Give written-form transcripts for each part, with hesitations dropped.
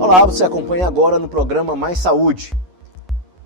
Olá, você acompanha agora no programa Mais Saúde.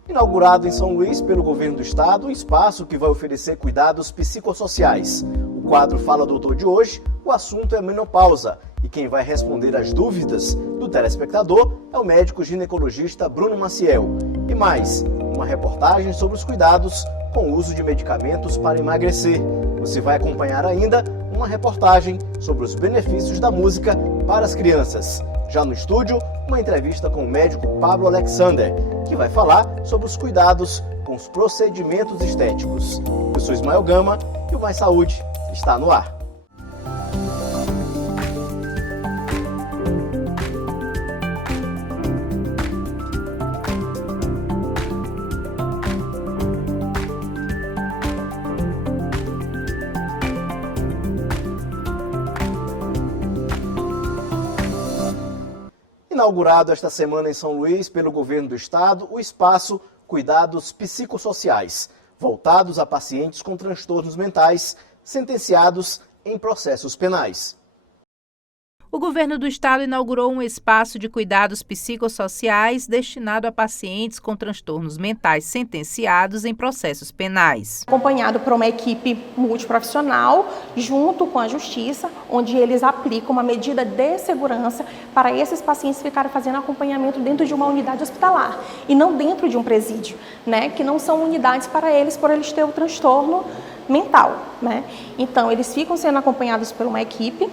Inaugurado em São Luís pelo governo do estado, um espaço que vai oferecer cuidados psicossociais. O quadro Fala Doutor de hoje, o assunto é menopausa e quem vai responder às dúvidas do telespectador é o médico ginecologista Bruno Maciel. E mais, uma reportagem sobre os cuidados com o uso de medicamentos para emagrecer. Você vai acompanhar ainda uma reportagem sobre os benefícios da música para as crianças. Já no estúdio, uma entrevista com o médico Pablo Alexander, que vai falar sobre os cuidados com os procedimentos estéticos. Eu sou Ismael Gama e o Mais Saúde está no ar. Inaugurado esta semana em São Luís pelo governo do estado, o espaço Cuidados Psicossociais, voltados a pacientes com transtornos mentais sentenciados em processos penais. O governo do estado inaugurou um espaço de cuidados psicossociais destinado a pacientes com transtornos mentais sentenciados em processos penais. Acompanhado por uma equipe multiprofissional, junto com a Justiça, onde eles aplicam uma medida de segurança para esses pacientes ficarem fazendo acompanhamento dentro de uma unidade hospitalar e não dentro de um presídio, que não são unidades para eles, por eles terem o transtorno mental. Então, eles ficam sendo acompanhados por uma equipe.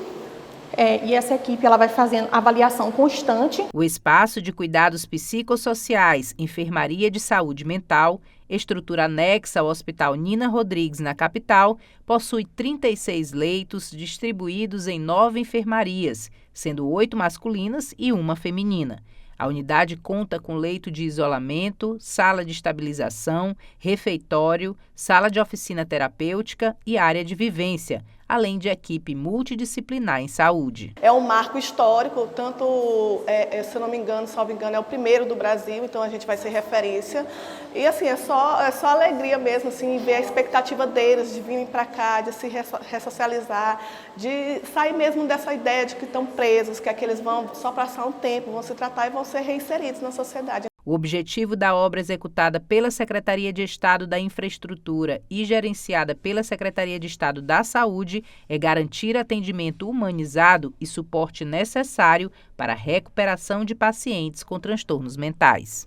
E essa equipe ela vai fazendo avaliação constante. O espaço de cuidados psicossociais, enfermaria de saúde mental, estrutura anexa ao Hospital Nina Rodrigues, na capital, possui 36 leitos distribuídos em 9 enfermarias, sendo 8 masculinas e 1 feminina. A unidade conta com leito de isolamento, sala de estabilização, refeitório, sala de oficina terapêutica e área de vivência, além de equipe multidisciplinar em saúde. É um marco histórico, tanto, se eu não me engano, salvo engano, é o primeiro do Brasil, então a gente vai ser referência. E assim, é só alegria mesmo, assim, ver a expectativa deles de virem para cá, de se ressocializar, de sair mesmo dessa ideia de que estão presos, que eles vão só passar um tempo, vão se tratar e vão ser reinseridos na sociedade. O objetivo da obra executada pela Secretaria de Estado da Infraestrutura e gerenciada pela Secretaria de Estado da Saúde é garantir atendimento humanizado e suporte necessário para a recuperação de pacientes com transtornos mentais.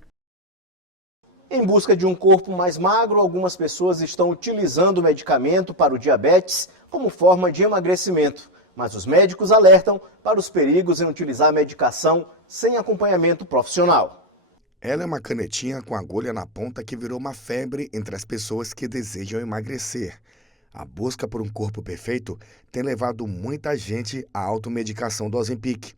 Em busca de um corpo mais magro, algumas pessoas estão utilizando o medicamento para o diabetes como forma de emagrecimento. Mas os médicos alertam para os perigos em utilizar a medicação sem acompanhamento profissional. Ela é uma canetinha com agulha na ponta que virou uma febre entre as pessoas que desejam emagrecer. A busca por um corpo perfeito tem levado muita gente à automedicação do Ozempic,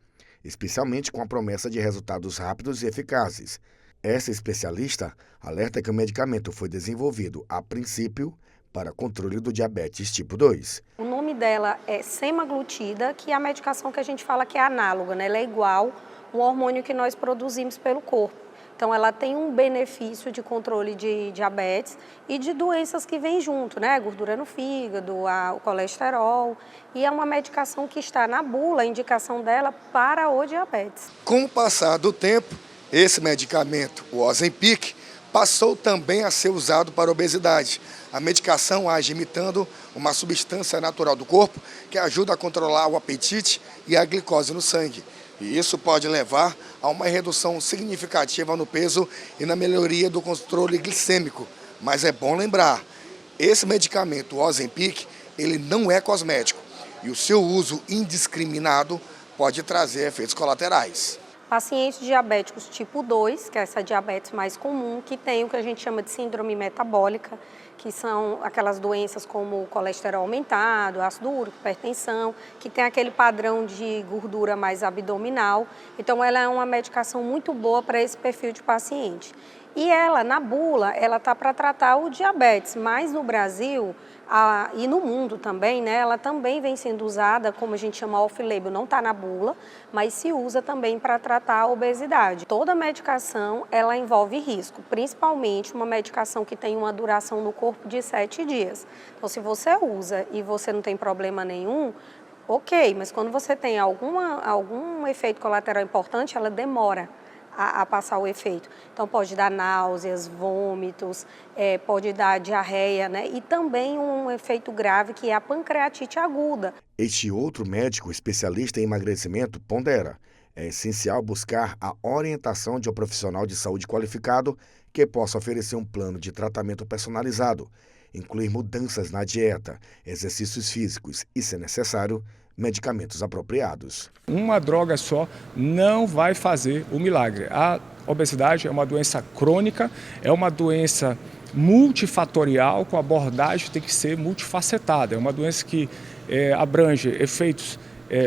especialmente com a promessa de resultados rápidos e eficazes. Essa especialista alerta que o medicamento foi desenvolvido, a princípio, para controle do diabetes tipo 2. O nome dela é semaglutida, que é a medicação que a gente fala que é análoga, Ela é igual ao hormônio que nós produzimos pelo corpo. Então, ela tem um benefício de controle de diabetes e de doenças que vêm junto, Gordura no fígado, o colesterol. E é uma medicação que está na bula, a indicação dela para o diabetes. Com o passar do tempo, esse medicamento, o Ozempic, passou também a ser usado para obesidade. A medicação age imitando uma substância natural do corpo que ajuda a controlar o apetite e a glicose no sangue. E isso pode levar a uma redução significativa no peso e na melhoria do controle glicêmico. Mas é bom lembrar, esse medicamento, o Ozempic, ele não é cosmético e o seu uso indiscriminado pode trazer efeitos colaterais. Pacientes diabéticos tipo 2, que é essa diabetes mais comum, que tem o que a gente chama de síndrome metabólica, que são aquelas doenças como colesterol aumentado, ácido úrico, hipertensão, que tem aquele padrão de gordura mais abdominal. Então, ela é uma medicação muito boa para esse perfil de paciente. E ela, na bula, ela está para tratar o diabetes, mas no Brasil e no mundo também, ela também vem sendo usada, como a gente chama off-label, não está na bula, mas se usa também para tratar a obesidade. Toda medicação, ela envolve risco, principalmente uma medicação que tem uma duração no corpo de 7 dias. Então, se você usa e você não tem problema nenhum, Ok, mas quando você tem algum efeito colateral importante, ela demora a passar o efeito. Então, pode dar náuseas, vômitos, pode dar diarreia, né? E também um efeito grave que é a pancreatite aguda. Este outro médico especialista em emagrecimento pondera: é essencial buscar a orientação de um profissional de saúde qualificado que possa oferecer um plano de tratamento personalizado, incluir mudanças na dieta, exercícios físicos e, se necessário, medicamentos apropriados. Uma droga só não vai fazer o milagre. A obesidade é uma doença crônica, é uma doença multifatorial, com abordagem tem que ser multifacetada. É uma doença que abrange efeitos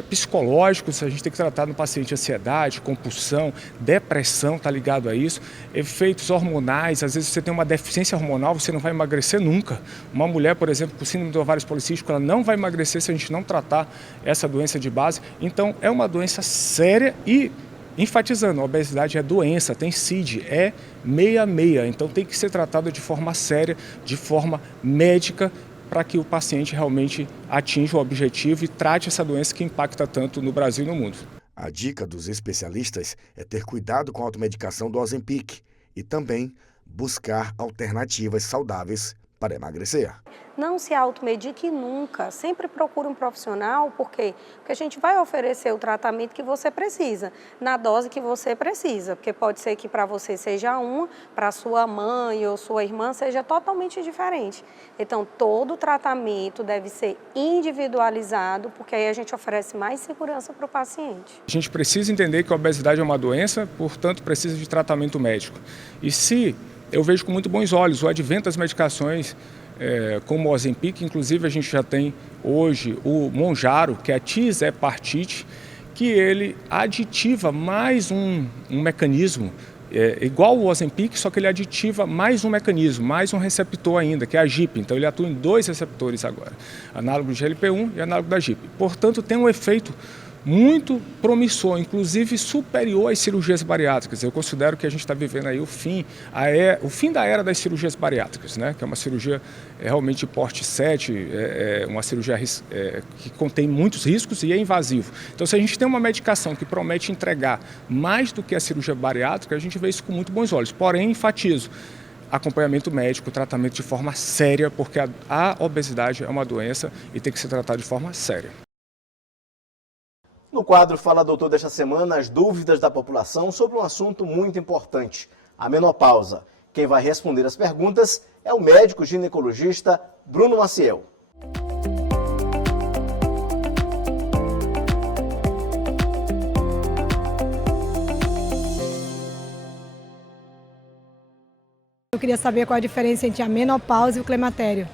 psicológicos, a gente tem que tratar no paciente ansiedade, compulsão, depressão, está ligado a isso, efeitos hormonais, às vezes você tem uma deficiência hormonal, você não vai emagrecer nunca. Uma mulher, por exemplo, com síndrome do ovário policístico, ela não vai emagrecer se a gente não tratar essa doença de base. Então, é uma doença séria e, enfatizando, a obesidade é doença, tem CID, é 66, então tem que ser tratada de forma séria, de forma médica, para que o paciente realmente atinja o objetivo e trate essa doença que impacta tanto no Brasil e no mundo. A dica dos especialistas é ter cuidado com a automedicação do Ozempic e também buscar alternativas saudáveis para emagrecer. Não se automedique nunca, sempre procure um profissional, por quê? Porque a gente vai oferecer o tratamento que você precisa, na dose que você precisa, porque pode ser que para você seja uma, para sua mãe ou sua irmã seja totalmente diferente. Então, todo tratamento deve ser individualizado, porque aí a gente oferece mais segurança para o paciente. A gente precisa entender que a obesidade é uma doença, portanto, precisa de tratamento médico. E se eu vejo com muito bons olhos o advento das medicações como o Ozempic, inclusive a gente já tem hoje o Mounjaro, que é a tirzepatide, que ele aditiva mais um mecanismo, igual o Ozempic, só que ele aditiva mais um mecanismo, mais um receptor ainda, que é a GIP. Então ele atua em 2 receptores agora, análogo de GLP-1 e análogo da GIP. Portanto, tem um efeito muito promissor, inclusive superior às cirurgias bariátricas. Eu considero que a gente está vivendo aí o fim da era das cirurgias bariátricas, né? Que é uma cirurgia realmente de porte 7, uma cirurgia que contém muitos riscos e é invasivo. Então, se a gente tem uma medicação que promete entregar mais do que a cirurgia bariátrica, a gente vê isso com muito bons olhos. Porém, enfatizo, acompanhamento médico, tratamento de forma séria, porque a obesidade é uma doença e tem que ser tratada de forma séria. No quadro Fala Doutor desta semana, as dúvidas da população sobre um assunto muito importante, a menopausa. Quem vai responder as perguntas é o médico ginecologista Bruno Maciel. Eu queria saber qual a diferença entre a menopausa e o climatério.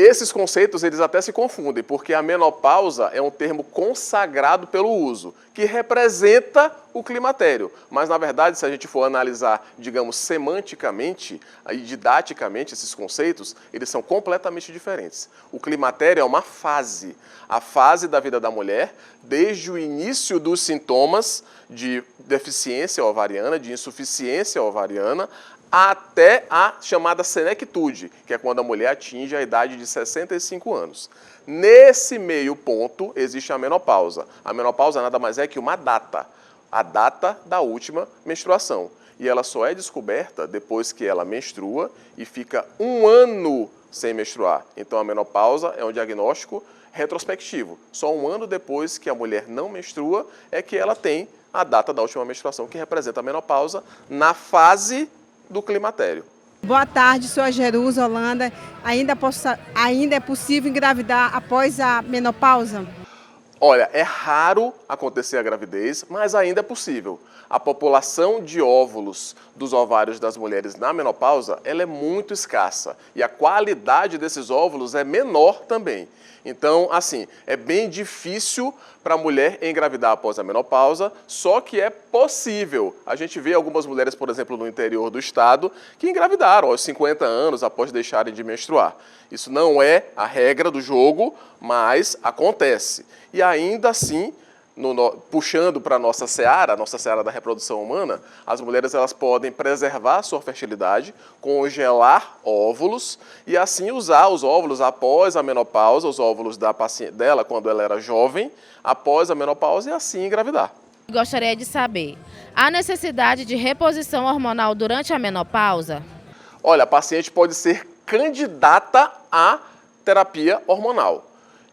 Esses conceitos eles até se confundem, porque a menopausa é um termo consagrado pelo uso, que representa o climatério. Mas, na verdade, se a gente for analisar, digamos, semanticamente e didaticamente esses conceitos, eles são completamente diferentes. O climatério é uma fase, a fase da vida da mulher, desde o início dos sintomas de deficiência ovariana, de insuficiência ovariana, até a chamada senectude, que é quando a mulher atinge a idade de 65 anos. Nesse meio ponto existe a menopausa. A menopausa nada mais é que uma data, a data da última menstruação. E ela só é descoberta depois que ela menstrua e fica 1 ano sem menstruar. Então a menopausa é um diagnóstico retrospectivo. Só 1 ano depois que a mulher não menstrua é que ela tem a data da última menstruação, que representa a menopausa na fase do climatério. Boa tarde, sou a Jerusa Holanda. Ainda é possível engravidar após a menopausa? Olha, é raro acontecer a gravidez, mas ainda é possível. A população de óvulos dos ovários das mulheres na menopausa, ela é muito escassa e a qualidade desses óvulos é menor também. Então, assim, é bem difícil para a mulher engravidar após a menopausa, só que é possível. A gente vê algumas mulheres, por exemplo, no interior do estado, que engravidaram aos 50 anos após deixarem de menstruar. Isso não é a regra do jogo, mas acontece. E ainda assim, puxando para a nossa seara da reprodução humana, as mulheres elas podem preservar sua fertilidade, congelar óvulos e assim usar os óvulos após a menopausa, os óvulos da paciente dela quando ela era jovem, após a menopausa e assim engravidar. Gostaria de saber, há necessidade de reposição hormonal durante a menopausa? Olha, a paciente pode ser candidata à terapia hormonal.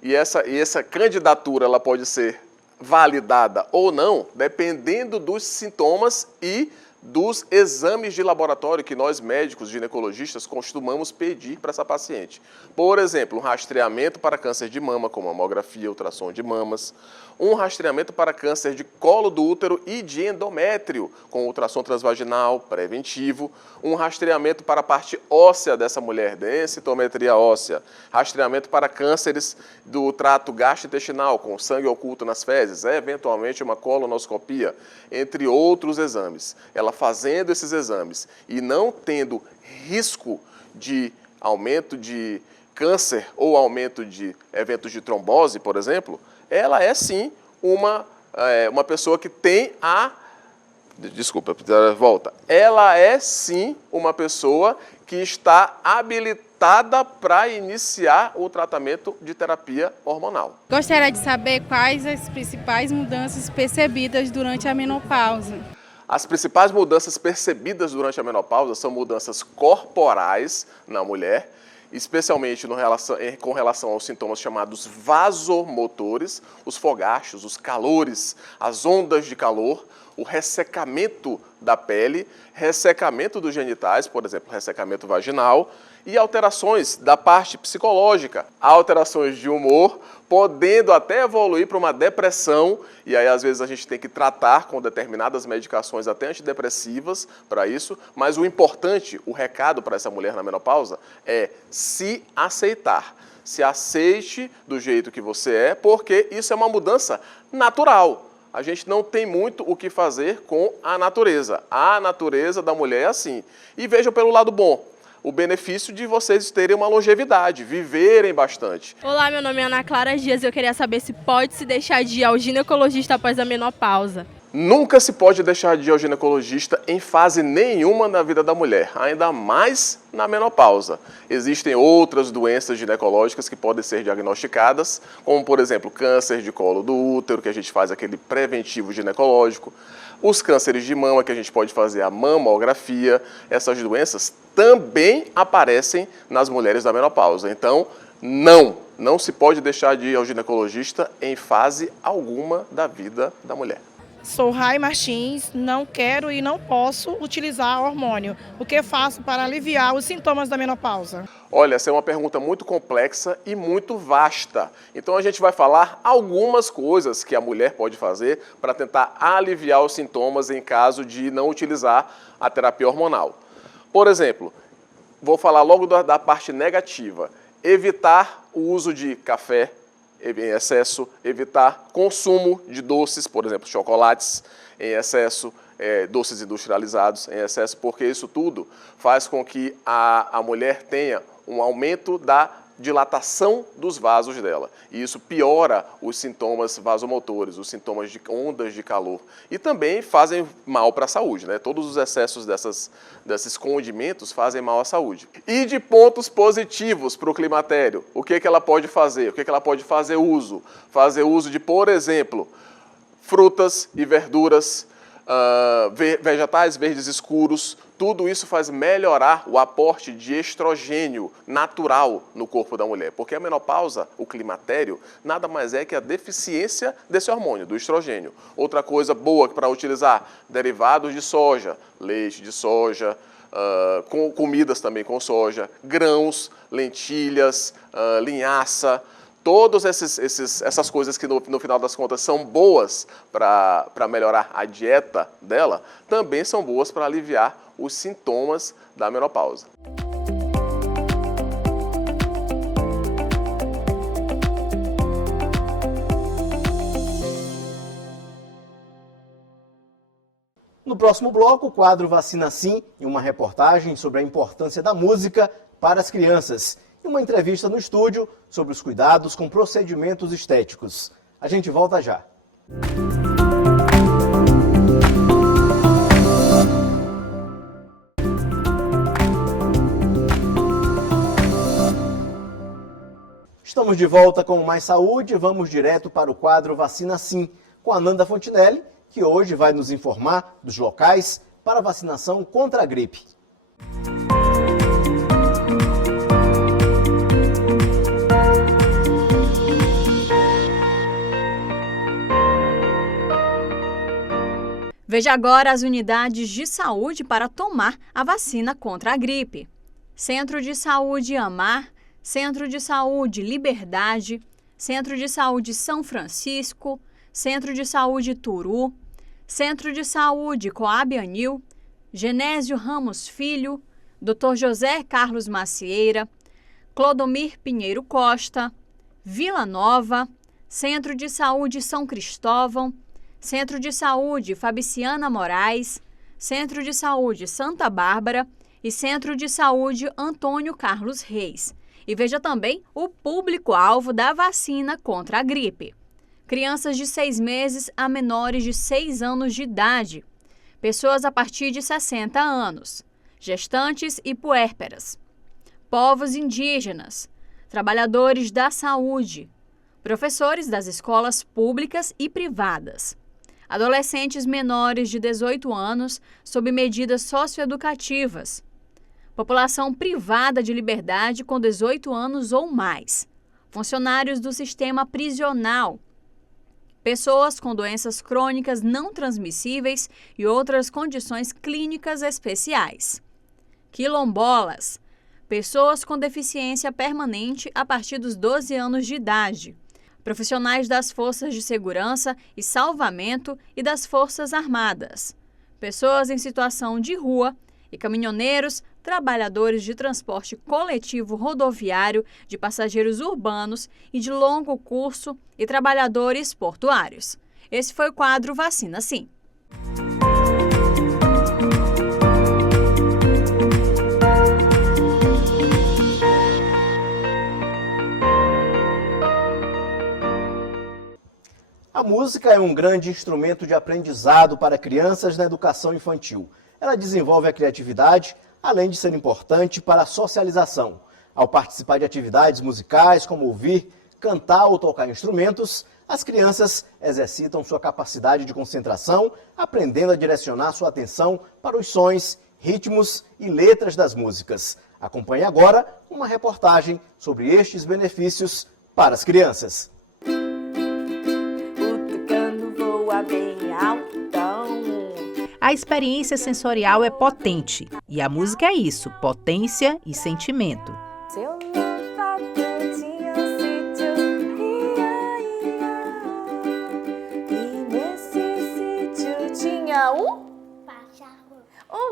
E essa candidatura ela pode ser validada ou não, dependendo dos sintomas e dos exames de laboratório que nós médicos ginecologistas costumamos pedir para essa paciente. Por exemplo, um rastreamento para câncer de mama, como mamografia, ultrassom de mamas, um rastreamento para câncer de colo do útero e de endométrio, com ultrassom transvaginal preventivo, um rastreamento para a parte óssea dessa mulher, densitometria óssea, rastreamento para cânceres do trato gastrointestinal, com sangue oculto nas fezes, eventualmente uma colonoscopia, entre outros exames. Ela fazendo esses exames e não tendo risco de aumento de câncer ou aumento de eventos de trombose, por exemplo, ela é sim uma pessoa que tem a... Desculpa, volta. Ela é sim uma pessoa que está habilitada para iniciar o tratamento de terapia hormonal. Gostaria de saber quais as principais mudanças percebidas durante a menopausa. As principais mudanças percebidas durante a menopausa são mudanças corporais na mulher, especialmente com relação aos sintomas chamados vasomotores, os fogachos, os calores, as ondas de calor, o ressecamento da pele, ressecamento dos genitais, por exemplo, ressecamento vaginal, e alterações da parte psicológica, alterações de humor, podendo até evoluir para uma depressão, e aí às vezes a gente tem que tratar com determinadas medicações até antidepressivas para isso, mas o importante, o recado para essa mulher na menopausa é se aceitar. Se aceite do jeito que você é, porque isso é uma mudança natural. A gente não tem muito o que fazer com a natureza. A natureza da mulher é assim. E vejam pelo lado bom, o benefício de vocês terem uma longevidade, viverem bastante. Olá, meu nome é Ana Clara Dias e eu queria saber se pode se deixar de ir ao ginecologista após a menopausa. Nunca se pode deixar de ir ao ginecologista em fase nenhuma na vida da mulher, ainda mais na menopausa. Existem outras doenças ginecológicas que podem ser diagnosticadas, como por exemplo câncer de colo do útero, que a gente faz aquele preventivo ginecológico, os cânceres de mama, que a gente pode fazer a mamografia. Essas doenças também aparecem nas mulheres da menopausa. Então, não se pode deixar de ir ao ginecologista em fase alguma da vida da mulher. Sou Rai Martins, não quero e não posso utilizar hormônio. O que faço para aliviar os sintomas da menopausa? Olha, essa é uma pergunta muito complexa e muito vasta. Então a gente vai falar algumas coisas que a mulher pode fazer para tentar aliviar os sintomas em caso de não utilizar a terapia hormonal. Por exemplo, vou falar logo da parte negativa. Evitar o uso de café em excesso, evitar consumo de doces, por exemplo, chocolates em excesso, doces industrializados em excesso, porque isso tudo faz com que a mulher tenha um aumento da dilatação dos vasos dela. E isso piora os sintomas vasomotores, os sintomas de ondas de calor. E também fazem mal para a saúde, né? Todos os excessos desses condimentos fazem mal à saúde. E de pontos positivos para o climatério, o que ela pode fazer? O que ela pode fazer uso? Fazer uso de, por exemplo, frutas e verduras, vegetais verdes escuros. Tudo isso faz melhorar o aporte de estrogênio natural no corpo da mulher, porque a menopausa, o climatério, nada mais é que a deficiência desse hormônio, do estrogênio. Outra coisa boa para utilizar, derivados de soja, leite de soja, com comidas também com soja, grãos, lentilhas, linhaça. Todas essas coisas que no final das contas são boas para melhorar a dieta dela, também são boas para aliviar os sintomas da menopausa. No próximo bloco, o quadro Vacina Sim e uma reportagem sobre a importância da música para as crianças. E uma entrevista no estúdio sobre os cuidados com procedimentos estéticos. A gente volta já. Estamos de volta com Mais Saúde e vamos direto para o quadro Vacina Sim, com a Nanda Fontinelli, que hoje vai nos informar dos locais para vacinação contra a gripe. Veja agora as unidades de saúde para tomar a vacina contra a gripe. Centro de Saúde Amar, Centro de Saúde Liberdade, Centro de Saúde São Francisco, Centro de Saúde Turu, Centro de Saúde Coab Anil, Genésio Ramos Filho, Dr. José Carlos Macieira, Clodomir Pinheiro Costa, Vila Nova, Centro de Saúde São Cristóvão, Centro de Saúde Fabriciana Moraes, Centro de Saúde Santa Bárbara e Centro de Saúde Antônio Carlos Reis. E veja também o público-alvo da vacina contra a gripe. Crianças de 6 meses a menores de 6 anos de idade. Pessoas a partir de 60 anos. Gestantes e puérperas. Povos indígenas. Trabalhadores da saúde. Professores das escolas públicas e privadas. Adolescentes menores de 18 anos sob medidas socioeducativas. População privada de liberdade com 18 anos ou mais. Funcionários do sistema prisional. Pessoas com doenças crônicas não transmissíveis e outras condições clínicas especiais. Quilombolas. Pessoas com deficiência permanente a partir dos 12 anos de idade. Profissionais das Forças de Segurança e Salvamento e das Forças Armadas. Pessoas em situação de rua e caminhoneiros, trabalhadores de transporte coletivo rodoviário, de passageiros urbanos e de longo curso e trabalhadores portuários. Esse foi o quadro Vacina Sim. A música é um grande instrumento de aprendizado para crianças na educação infantil. Ela desenvolve a criatividade, além de ser importante para a socialização. Ao participar de atividades musicais, como ouvir, cantar ou tocar instrumentos, as crianças exercitam sua capacidade de concentração, aprendendo a direcionar sua atenção para os sons, ritmos e letras das músicas. Acompanhe agora uma reportagem sobre estes benefícios para as crianças. A experiência sensorial é potente e a música é isso, potência e sentimento. E nesse sítio tinha um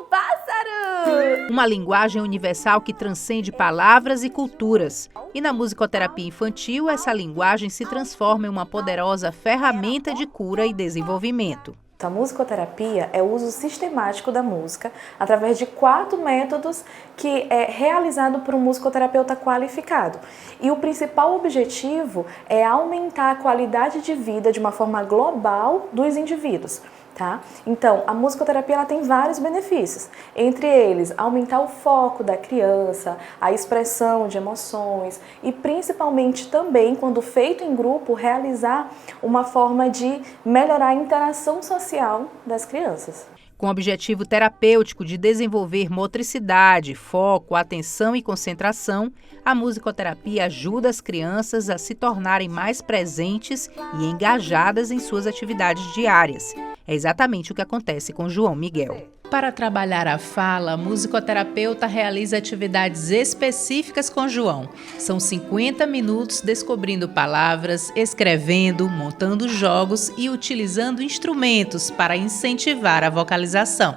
pássaro! Uma linguagem universal que transcende palavras e culturas. E na musicoterapia infantil, essa linguagem se transforma em uma poderosa ferramenta de cura e desenvolvimento. A musicoterapia é o uso sistemático da música através de 4 métodos que é realizado por um musicoterapeuta qualificado. E o principal objetivo é aumentar a qualidade de vida de uma forma global dos indivíduos. Tá? Então, a musicoterapia ela tem vários benefícios, entre eles aumentar o foco da criança, a expressão de emoções e principalmente também, quando feito em grupo, realizar uma forma de melhorar a interação social das crianças. Com o objetivo terapêutico de desenvolver motricidade, foco, atenção e concentração, a musicoterapia ajuda as crianças a se tornarem mais presentes e engajadas em suas atividades diárias. É exatamente o que acontece com João Miguel. Para trabalhar a fala, a musicoterapeuta realiza atividades específicas com João. São 50 minutos descobrindo palavras, escrevendo, montando jogos e utilizando instrumentos para incentivar a vocalização.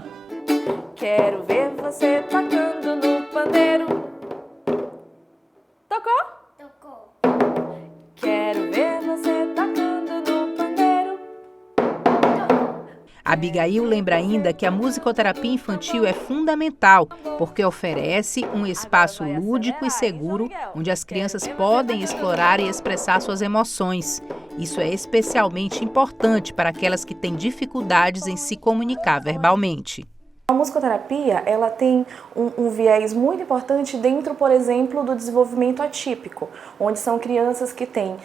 Quero ver você tocando no pandeiro. Tocou? Tocou. Quero ver você tocando no pandeiro. Abigail lembra ainda que a musicoterapia infantil é fundamental, porque oferece um espaço lúdico e seguro onde as crianças podem explorar e expressar suas emoções. Isso é especialmente importante para aquelas que têm dificuldades em se comunicar verbalmente. A musicoterapia, ela tem um viés muito importante dentro, por exemplo, do desenvolvimento atípico, onde são crianças que têm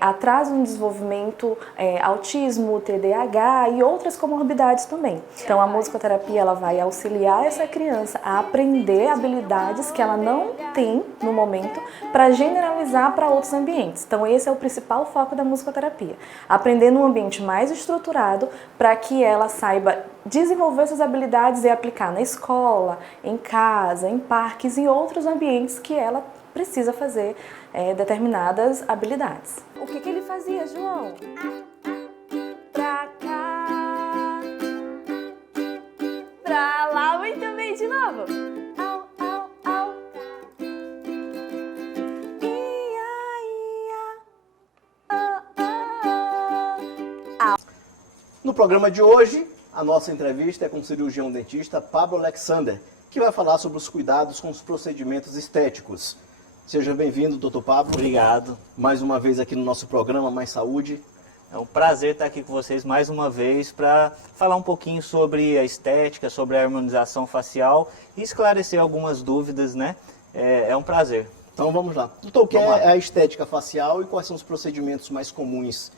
atraso no desenvolvimento, autismo, TDAH e outras comorbidades também. Então a musicoterapia ela vai auxiliar essa criança a aprender habilidades que ela não tem no momento para generalizar para outros ambientes. Então esse é o principal foco da musicoterapia. Aprender num ambiente mais estruturado para que ela saiba desenvolver essas habilidades e aplicar na escola, em casa, em parques e outros ambientes que ela precisa fazer determinadas habilidades. O que ele fazia, João? Pra cá, pra lá, muito bem, de novo. Au, au, au. Ia, ia, au. No programa de hoje, a nossa entrevista é com o cirurgião dentista Pablo Alexander, que vai falar sobre os cuidados com os procedimentos estéticos. Seja bem-vindo, doutor Pablo. Obrigado. Mais uma vez aqui no nosso programa Mais Saúde. É um prazer estar aqui com vocês mais uma vez para falar um pouquinho sobre a estética, sobre a harmonização facial e esclarecer algumas dúvidas, né? É um prazer. Então vamos lá. Doutor, o que é a estética facial e quais são os procedimentos mais comuns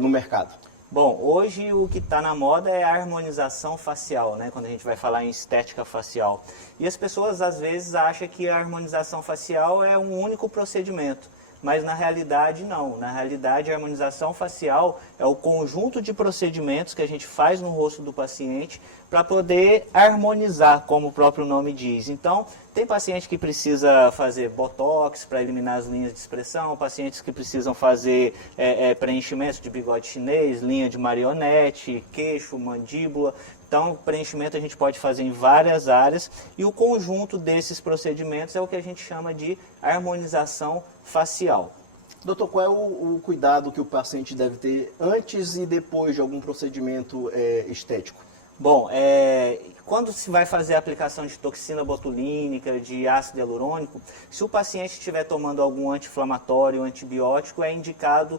no mercado? Bom, hoje o que está na moda é a harmonização facial, né? Quando a gente vai falar em estética facial. E as pessoas às vezes acham que a harmonização facial é um único procedimento, mas na realidade não. Na realidade a harmonização facial é o conjunto de procedimentos que a gente faz no rosto do paciente para poder harmonizar, como o próprio nome diz. Então, tem paciente que precisa fazer botox para eliminar as linhas de expressão, pacientes que precisam fazer preenchimento de bigode chinês, linha de marionete, queixo, mandíbula. Então, preenchimento a gente pode fazer em várias áreas e o conjunto desses procedimentos é o que a gente chama de harmonização facial. Doutor, qual é o cuidado que o paciente deve ter antes e depois de algum procedimento estético? Bom, quando se vai fazer a aplicação de toxina botulínica, de ácido hialurônico, se o paciente estiver tomando algum anti-inflamatório, antibiótico, é indicado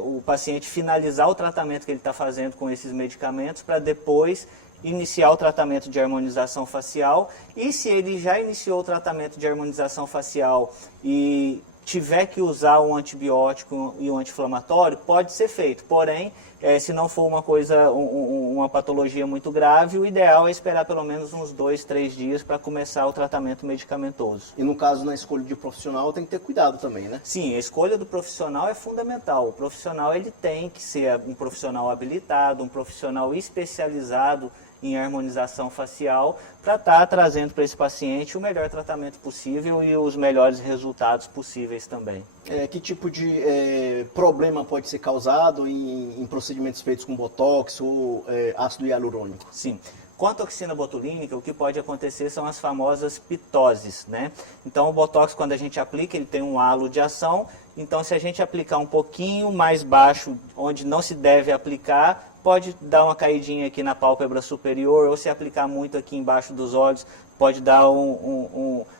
o paciente finalizar o tratamento que ele está fazendo com esses medicamentos para depois iniciar o tratamento de harmonização facial. E se ele já iniciou o tratamento de harmonização facial e tiver que usar um antibiótico e um anti-inflamatório, pode ser feito. Porém, se não for uma patologia muito grave, o ideal é esperar pelo menos uns 2, 3 dias para começar o tratamento medicamentoso. E no caso, na escolha de profissional, tem que ter cuidado também, né? Sim, a escolha do profissional é fundamental. O profissional ele tem que ser um profissional habilitado, um profissional especializado em harmonização facial para estar trazendo para esse paciente o melhor tratamento possível e os melhores resultados possíveis também. Que tipo de problema pode ser causado em procedimentos feitos com botox ou ácido hialurônico? Sim. Com a toxina botulínica, o que pode acontecer são as famosas pitoses, né? Então, o botox, quando a gente aplica, ele tem um halo de ação. Então, se a gente aplicar um pouquinho mais baixo, onde não se deve aplicar, pode dar uma caidinha aqui na pálpebra superior, ou se aplicar muito aqui embaixo dos olhos, pode dar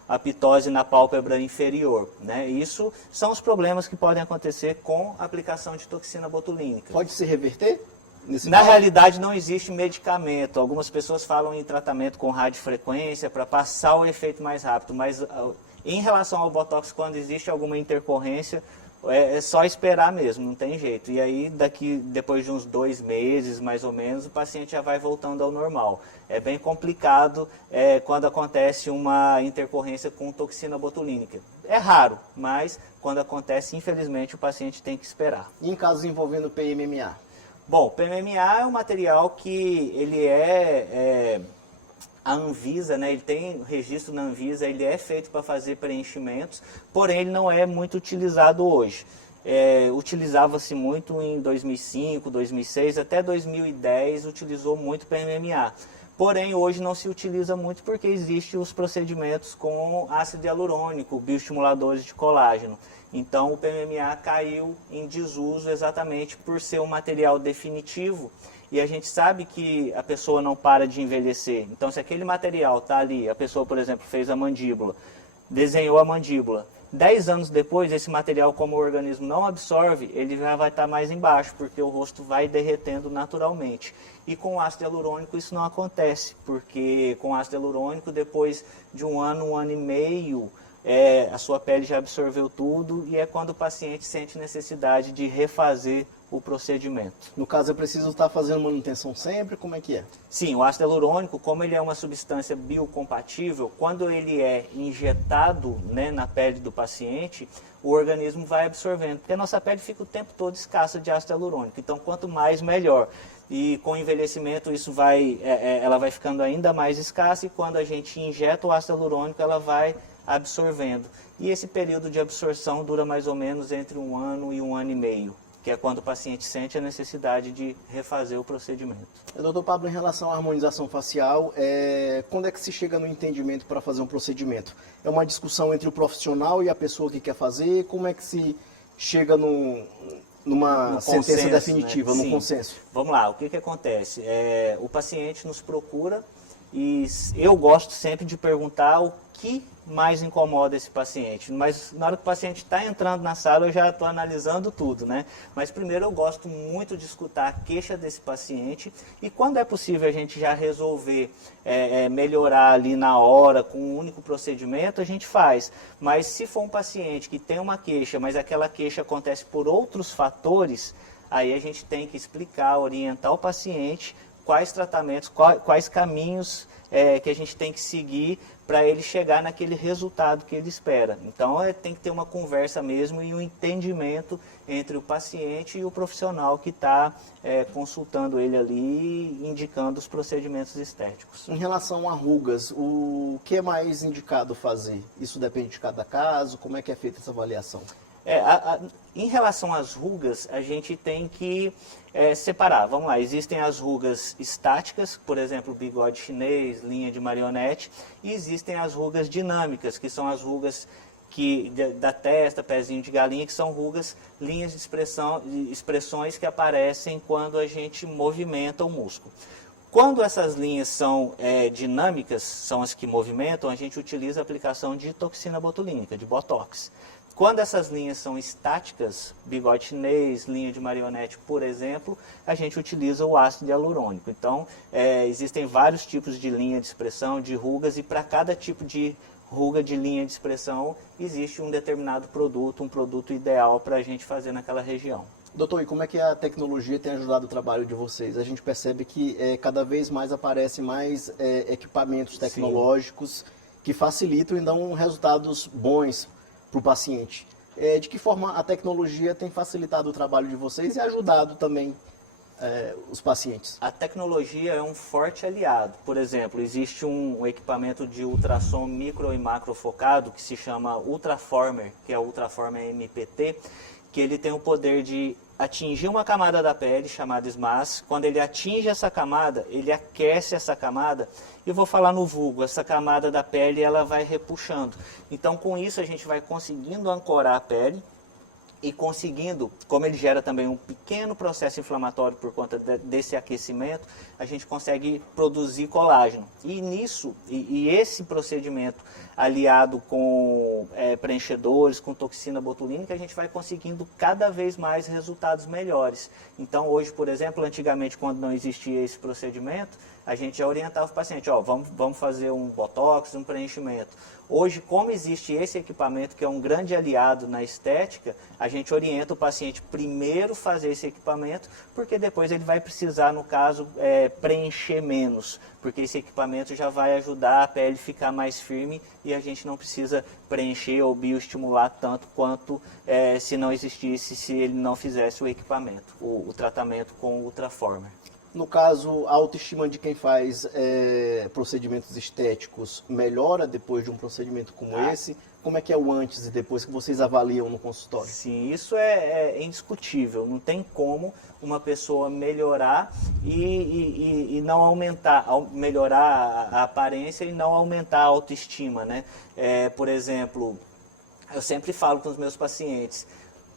a pitose na pálpebra inferior, né? Isso são os problemas que podem acontecer com a aplicação de toxina botulínica. Pode se reverter? Na realidade não existe medicamento. Algumas pessoas falam em tratamento com radiofrequência para passar o efeito mais rápido, mas em relação ao botox, quando existe alguma intercorrência, é só esperar mesmo, não tem jeito. E aí, depois de uns 2 meses, mais ou menos, o paciente já vai voltando ao normal. É bem complicado quando acontece uma intercorrência com toxina botulínica. É raro, mas quando acontece, infelizmente, o paciente tem que esperar. E em casos envolvendo PMMA? Bom, PMMA é um material que ele a Anvisa, né, ele tem registro na Anvisa, ele é feito para fazer preenchimentos, porém ele não é muito utilizado hoje. Utilizava-se muito em 2005, 2006, até 2010 utilizou muito PMMA. Porém, hoje não se utiliza muito porque existem os procedimentos com ácido hialurônico, bioestimuladores de colágeno. Então, o PMMA caiu em desuso exatamente por ser um material definitivo e a gente sabe que a pessoa não para de envelhecer. Então, se aquele material está ali, a pessoa, por exemplo, fez a mandíbula, desenhou a mandíbula. 10 anos depois, esse material, como o organismo não absorve, ele já vai estar mais embaixo, porque o rosto vai derretendo naturalmente. E com o ácido hialurônico isso não acontece, porque com o ácido hialurônico, depois de um ano e meio, a sua pele já absorveu tudo e é quando o paciente sente necessidade de refazer o procedimento. No caso, eu preciso estar fazendo manutenção sempre? Como é que é? Sim, o ácido hialurônico, como ele é uma substância biocompatível, quando ele é injetado, né, na pele do paciente, o organismo vai absorvendo, porque a nossa pele fica o tempo todo escassa de ácido hialurônico. Então, quanto mais, melhor. E com o envelhecimento, ela vai ficando ainda mais escassa e quando a gente injeta o ácido hialurônico, ela vai absorvendo. E esse período de absorção dura mais ou menos entre 1 ano e 1 ano e meio. Que é quando o paciente sente a necessidade de refazer o procedimento. Doutor Pablo, em relação à harmonização facial, quando é que se chega no entendimento para fazer um procedimento? É uma discussão entre o profissional e a pessoa que quer fazer? Como é que se chega numa sentença definitiva, né? num consenso? Vamos lá, o que acontece? O paciente nos procura e eu gosto sempre de perguntar o que mais incomoda esse paciente. Mas na hora que o paciente está entrando na sala, eu já estou analisando tudo, né? Mas primeiro eu gosto muito de escutar a queixa desse paciente e quando é possível a gente já resolver melhorar ali na hora com um único procedimento, a gente faz. Mas se for um paciente que tem uma queixa, mas aquela queixa acontece por outros fatores, aí a gente tem que explicar, orientar o paciente quais tratamentos, quais caminhos que a gente tem que seguir para ele chegar naquele resultado que ele espera. Então, tem que ter uma conversa mesmo e um entendimento entre o paciente e o profissional que está consultando ele ali, indicando os procedimentos estéticos. Em relação a rugas, o que é mais indicado fazer? Isso depende de cada caso? Como é que é feita essa avaliação? Em relação às rugas, a gente tem que separar. Vamos lá, existem as rugas estáticas, por exemplo, bigode chinês, linha de marionete, e existem as rugas dinâmicas, que são as rugas da testa, pezinho de galinha, que são rugas, linhas de expressões que aparecem quando a gente movimenta o músculo. Quando essas linhas são dinâmicas, são as que movimentam, a gente utiliza a aplicação de toxina botulínica, de Botox. Quando essas linhas são estáticas, bigode chinês, linha de marionete, por exemplo, a gente utiliza o ácido hialurônico. Então, existem vários tipos de linha de expressão, de rugas, e para cada tipo de ruga de linha de expressão, existe um determinado produto, um produto ideal para a gente fazer naquela região. Doutor, e como é que a tecnologia tem ajudado o trabalho de vocês? A gente percebe que cada vez mais aparecem mais equipamentos tecnológicos que facilitam e dão resultados bons para o paciente. De que forma a tecnologia tem facilitado o trabalho de vocês e ajudado também os pacientes? A tecnologia é um forte aliado. Por exemplo, existe um equipamento de ultrassom micro e macro focado que se chama Ultraformer, que é o Ultraformer MPT, que ele tem o poder de atingir uma camada da pele chamada SMAS. Quando ele atinge essa camada, ele aquece essa camada, e vou falar no vulgo, essa camada da pele ela vai repuxando. Então com isso a gente vai conseguindo ancorar a pele e conseguindo, como ele gera também um pequeno processo inflamatório por conta desse aquecimento, a gente consegue produzir colágeno. E nisso, esse procedimento aliado com preenchedores, com toxina botulínica, a gente vai conseguindo cada vez mais resultados melhores. Então hoje, por exemplo, antigamente quando não existia esse procedimento, a gente já orientava o paciente, vamos fazer um botox, um preenchimento. Hoje, como existe esse equipamento que é um grande aliado na estética, a gente orienta o paciente primeiro fazer esse equipamento, porque depois ele vai precisar, no caso, preencher menos, porque esse equipamento já vai ajudar a pele a ficar mais firme e a gente não precisa preencher ou bioestimular tanto quanto se não existisse, se ele não fizesse o equipamento, o tratamento com o Ultraformer. No caso, a autoestima de quem faz procedimentos estéticos melhora depois de um procedimento como esse? Como é que é o antes e depois que vocês avaliam no consultório? Sim, isso é indiscutível. Não tem como uma pessoa melhorar e não aumentar, melhorar a aparência e não aumentar a autoestima, né? Por exemplo, eu sempre falo com os meus pacientes,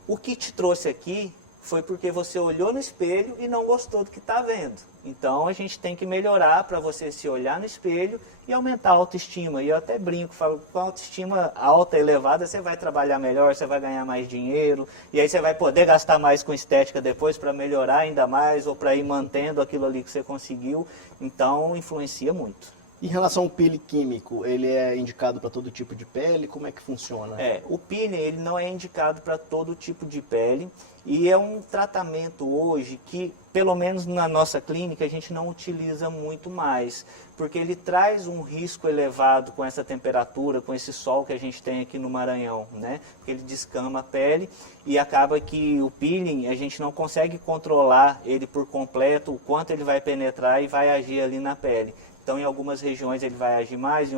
o que te trouxe aqui foi porque você olhou no espelho e não gostou do que está vendo. Então a gente tem que melhorar para você se olhar no espelho e aumentar a autoestima. E eu até brinco, falo, com a autoestima alta, elevada, você vai trabalhar melhor, você vai ganhar mais dinheiro, e aí você vai poder gastar mais com estética depois para melhorar ainda mais, ou para ir mantendo aquilo ali que você conseguiu. Então influencia muito. Em relação ao peeling químico, ele é indicado para todo tipo de pele? Como é que funciona? O peeling ele não é indicado para todo tipo de pele e é um tratamento hoje que, pelo menos na nossa clínica, a gente não utiliza muito mais, porque ele traz um risco elevado com essa temperatura, com esse sol que a gente tem aqui no Maranhão, né? Porque ele descama a pele e acaba que o peeling a gente não consegue controlar ele por completo, o quanto ele vai penetrar e vai agir ali na pele. Então, em algumas regiões ele vai agir mais, em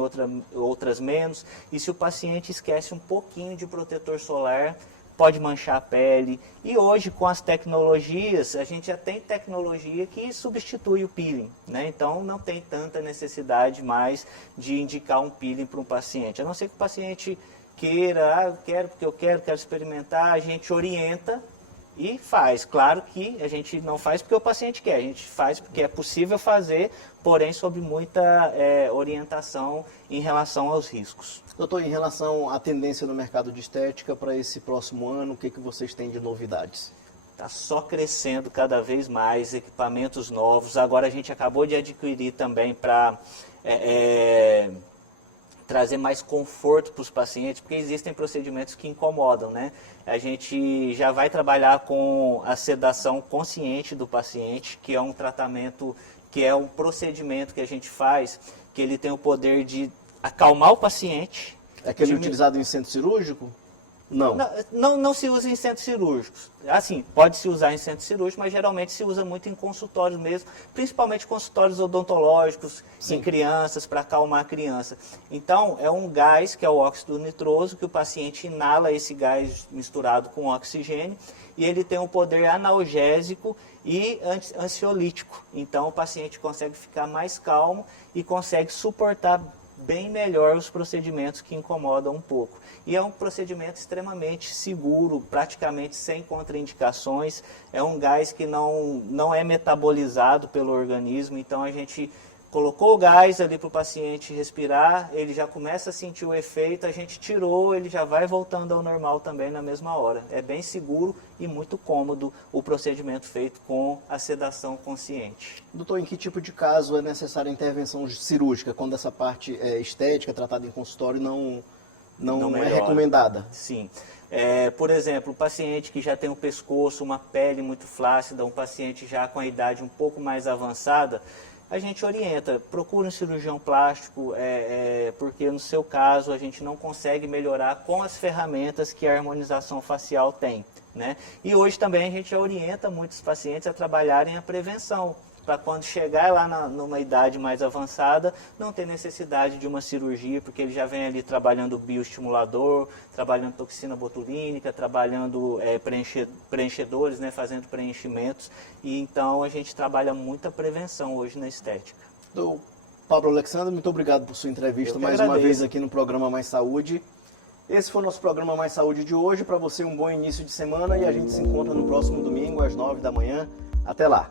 outras menos. E se o paciente esquece um pouquinho de protetor solar, pode manchar a pele. E hoje, com as tecnologias, a gente já tem tecnologia que substitui o peeling, né? Então, não tem tanta necessidade mais de indicar um peeling para um paciente. A não ser que o paciente queira, eu quero porque eu quero experimentar, a gente orienta e faz. Claro que a gente não faz porque o paciente quer, a gente faz porque é possível fazer, porém sob muita orientação em relação aos riscos. Doutor, em relação à tendência no mercado de estética para esse próximo ano, o que vocês têm de novidades? Está só crescendo cada vez mais, equipamentos novos. Agora a gente acabou de adquirir também para trazer mais conforto para os pacientes, porque existem procedimentos que incomodam, né? A gente já vai trabalhar com a sedação consciente do paciente, que é um tratamento, que é um procedimento que a gente faz, que ele tem o poder de acalmar o paciente. É aquele utilizado em centro cirúrgico? Não. Não se usa em centros cirúrgicos. Assim, pode se usar em centros cirúrgicos, mas geralmente se usa muito em consultórios mesmo, principalmente consultórios odontológicos, sim, em crianças, para acalmar a criança. Então, é um gás, que é o óxido nitroso, que o paciente inala esse gás misturado com oxigênio, e ele tem um poder analgésico e ansiolítico. Então, o paciente consegue ficar mais calmo e consegue suportar bem melhor os procedimentos que incomodam um pouco. E é um procedimento extremamente seguro, praticamente sem contraindicações. É um gás que não é metabolizado pelo organismo, então a gente colocou o gás ali para o paciente respirar, ele já começa a sentir o efeito, a gente tirou, ele já vai voltando ao normal também na mesma hora. É bem seguro e muito cômodo o procedimento feito com a sedação consciente. Doutor, em que tipo de caso é necessária a intervenção cirúrgica, quando essa parte estética tratada em consultório não é recomendada? Sim. Por exemplo, o paciente que já tem o pescoço, uma pele muito flácida, um paciente já com a idade um pouco mais avançada, a gente orienta, procure um cirurgião plástico, porque no seu caso a gente não consegue melhorar com as ferramentas que a harmonização facial tem, né? E hoje também a gente orienta muitos pacientes a trabalharem a prevenção, para quando chegar lá numa idade mais avançada, não ter necessidade de uma cirurgia, porque ele já vem ali trabalhando bioestimulador, trabalhando toxina botulínica, trabalhando preenchedores, né, fazendo preenchimentos, e então a gente trabalha muita prevenção hoje na estética. Doutor Pablo Alexandre, muito obrigado por sua entrevista mais uma vez aqui no programa Mais Saúde. Esse foi o nosso programa Mais Saúde de hoje. Para você, um bom início de semana e a gente se encontra no próximo domingo às 9 da manhã. Até lá!